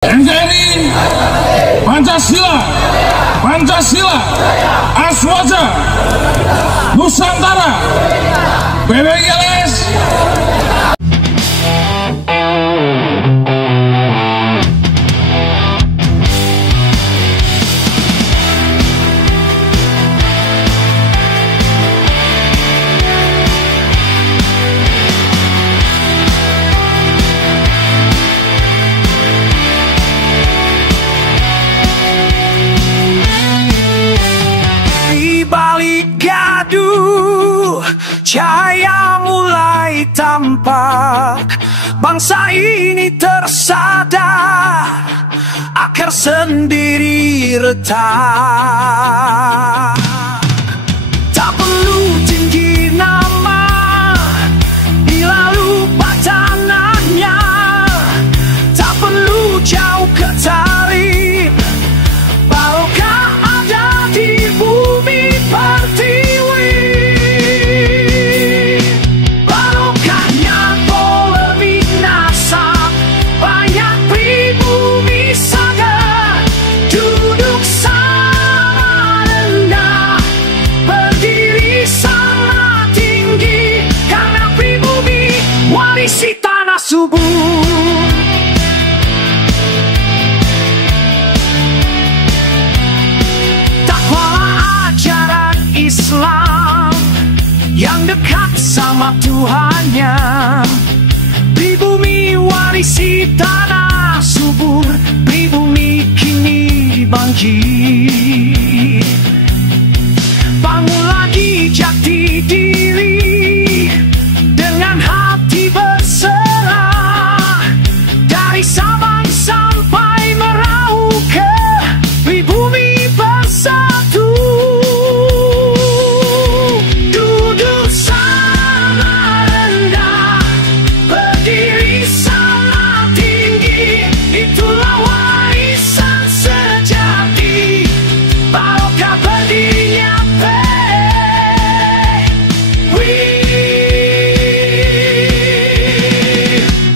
NKRI, Pancasila, Pancasila, Aswaja, Nusantara, PBGLS. Cahaya mulai tampak, bangsa ini tersadar, akar sendiri retak. Tak perlu tinggi nama, bila lupa tanahnya. Tak perlu jauh ke tarif, barokah ada di bumi pertiwi. Warisi tanah subur, takwalah ajaran Islam yang dekat sama Tuhannya. Pribumi warisi tanah subur, pribumi kini bangkit. Bangun lagi jati diri dengan hati berserah, dari Sabang sampai Merauke, pribumi bersatu. Duduk sama rendah, berdiri sama tinggi, itulah warisan sejati, barokah berdirinya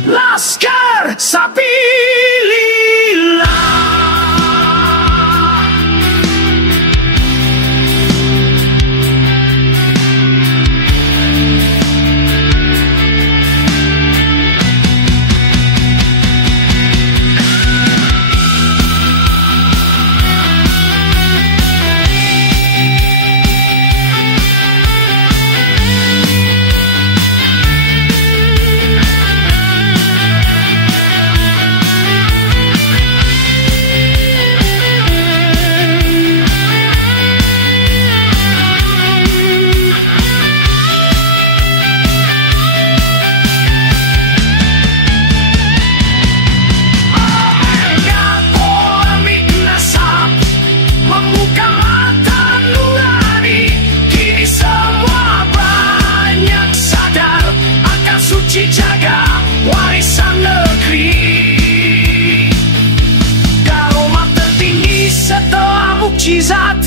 Laskar Sabilillah. Jaga warisan negeri, karomah tertinggi setelah mukjizat,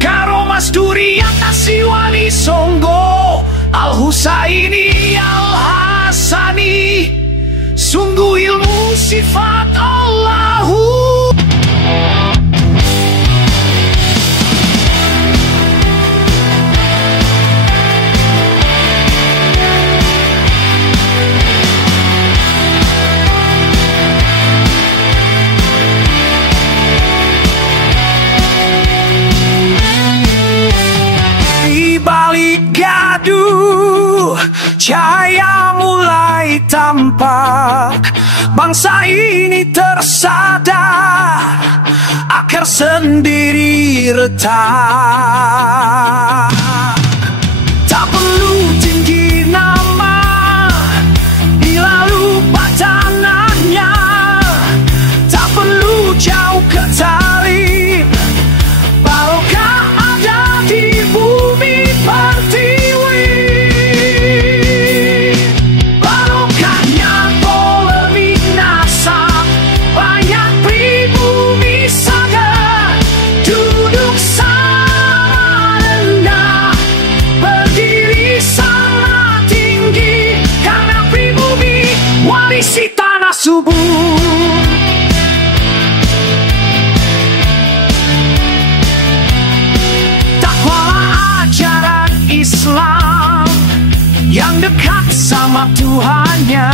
karomah Durian Asiwani Songgo, Al-Husaini Al-Hasani, sungguh ilmu sifat Allahu. Balik gaduh, cahaya mulai tampak, bangsa ini tersadar, akar sendiri retak. Tak perlu tinggi nama, bila lupa tanahnya. Tak perlu jauh ke tarif, barokah ada di bumi pertiwi. Barokahnya polemik nasab, banyak pribumi sadar, duduk sama rendah, berdiri sama tinggi, karena pribumi warisi tanah subur. sama Tuhannya.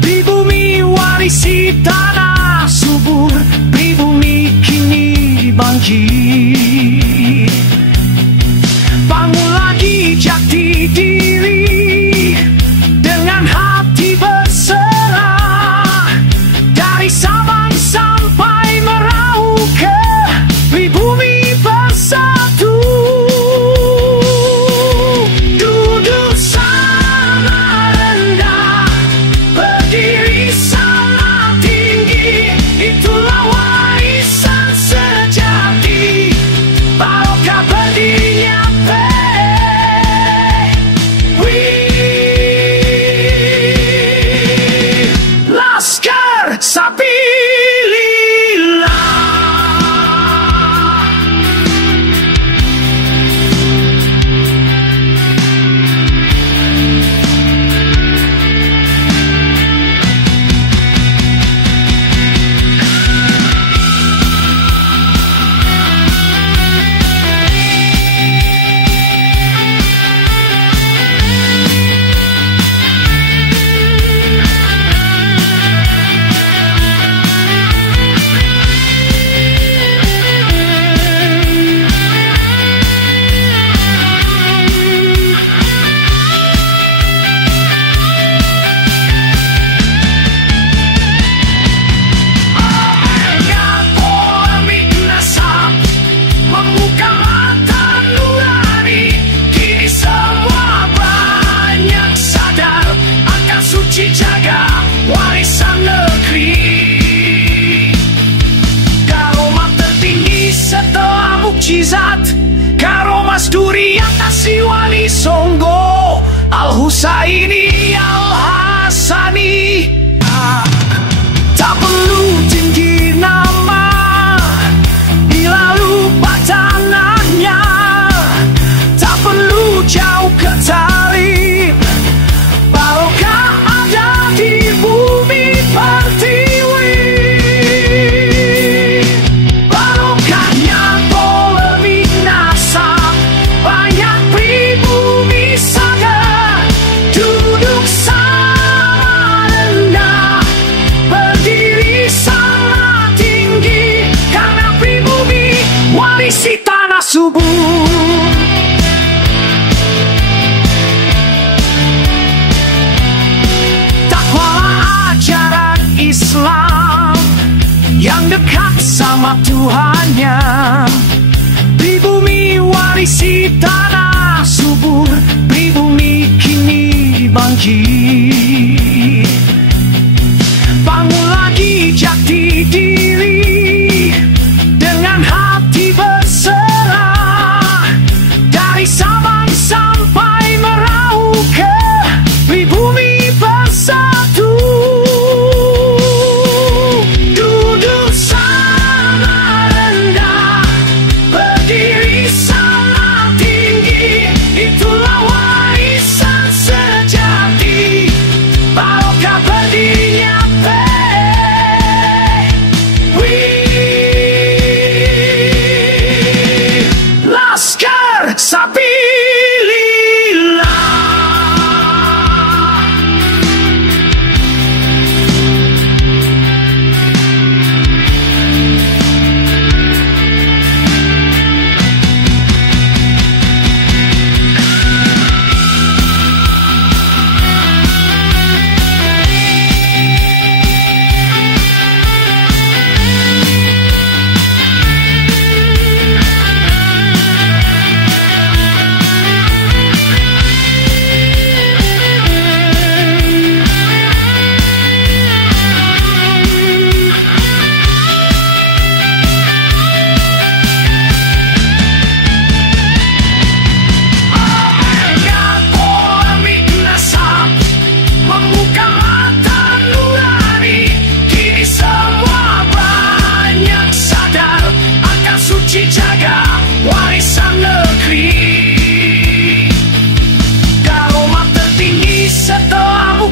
Pribumi warisi tanah subur, pribumi kini bangkit. Bangun lagi jati diri dengan hati berserah, dari Sabang sampai Merauke pribumi bersatu. Duduk sama rendah, berdiri sama tinggi, itulah warisan sejati. Barokah berdirinya Laskar Sapi Lila. Jaga warisan negeri. Karomat tertinggi setelah mukjizat, Karomas Duri atasi Wali Songo, Al-Husaini Al-Hasani. Tak perlu tinggi nama, bila lupa tanahnya. Tak perlu jauh ke Talib, barokah ada di bumi pertiwi. Barokahnya polemik nasab, banyak pribumi sadar, duduk sama rendah, berdiri sama tinggi, karena pribumi warisi tanah subur. Islam yang dekat sama Tuhannya. Pribumi warisi tanah subur, pribumi kini bangkit. Bangun lagi jati diri dengan hati berserah, dari Sabang sampai Merauke pribumi bersatu. Sapi Lila.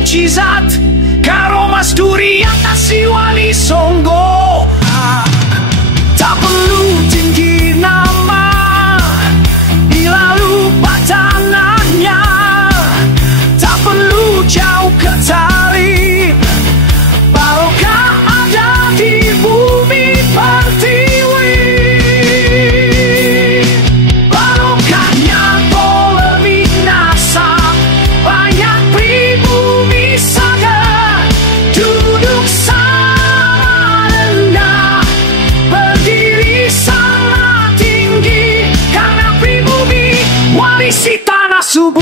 mukjizat Karomas Duri atasi Wali Songo. Tak perlu tinggi nama bila lupa tanahnya. Tak subuh.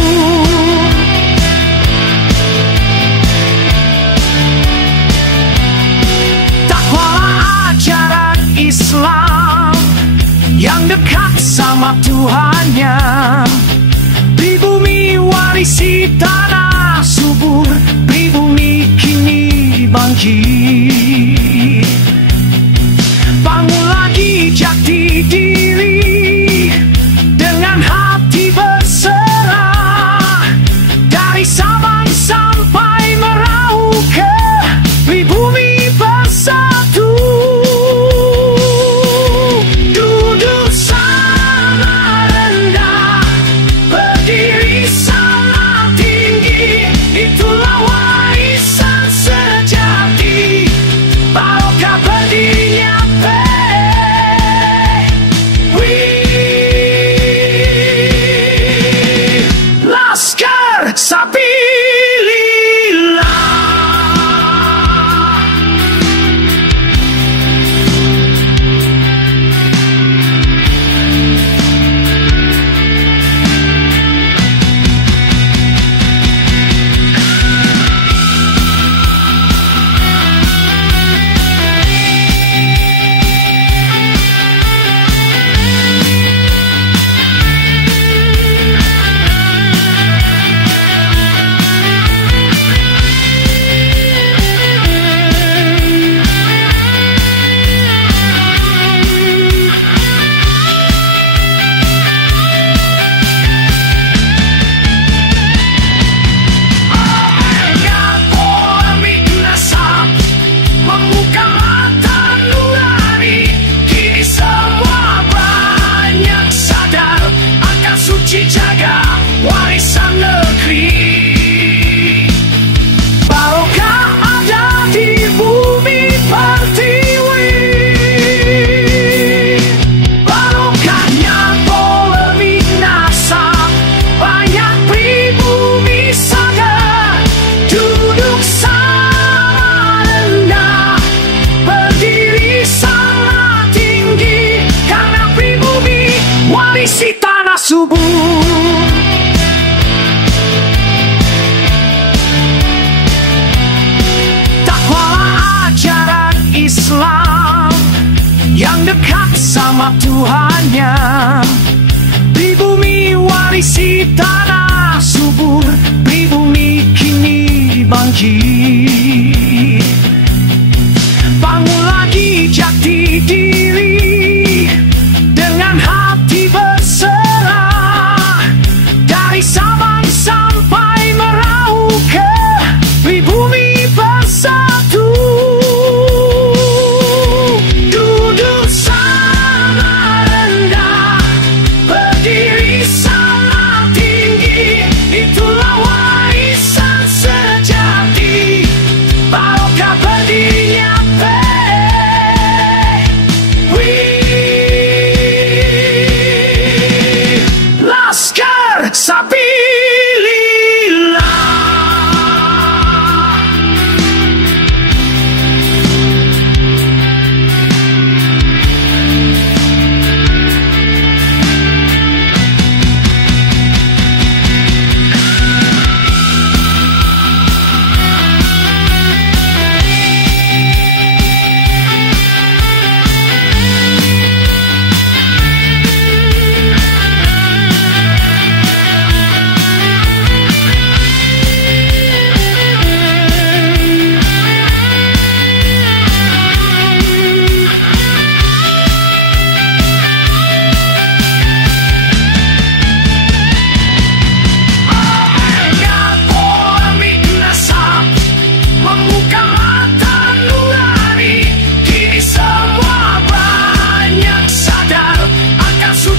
Takwalah ajaran Islam yang dekat sama Tuhannya. Pribumi warisi tanah subur, pribumi kini bangkit. Bangun lagi jati diri dengan hati berserah. Dari Sabang sampai Merauke, pribumi bersatu. Duduk sama rendah, berdiri sama tinggi. Itulah warisan sejati, barokah berdirinya Laskar Sabilillah. Jaga warisan negeri, barokah ada di bumi pertiwi. Barokahnya boleh binasa, banyak pribumi sadar. Duduk sama rendah, berdiri sama tinggi, karena pribumi warisi tanah subur. Takwalah ajaran Islam yang dekat sama Tuhannya. Pribumi warisi tanah subur, pribumi kini bangkit. Bangun lagi jati diri dengan hati berserah. Dari Sabang sampai Merauke, pribumi bersatu. Duduk sama rendah, berdiri sama tinggi. Itulah warisan sejati, barokah berdirinya Laskar Sabilillah.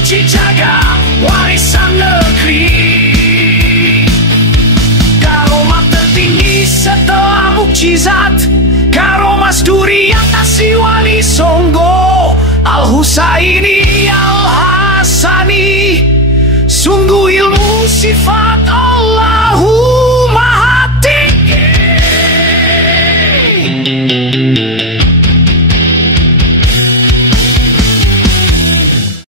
Jaga warisan negeri, karomah tertinggi setelah mukjizat, karomah duri atasi wali Songo, Al-Husaini Al-Hasani. Sungguh ilmu sifat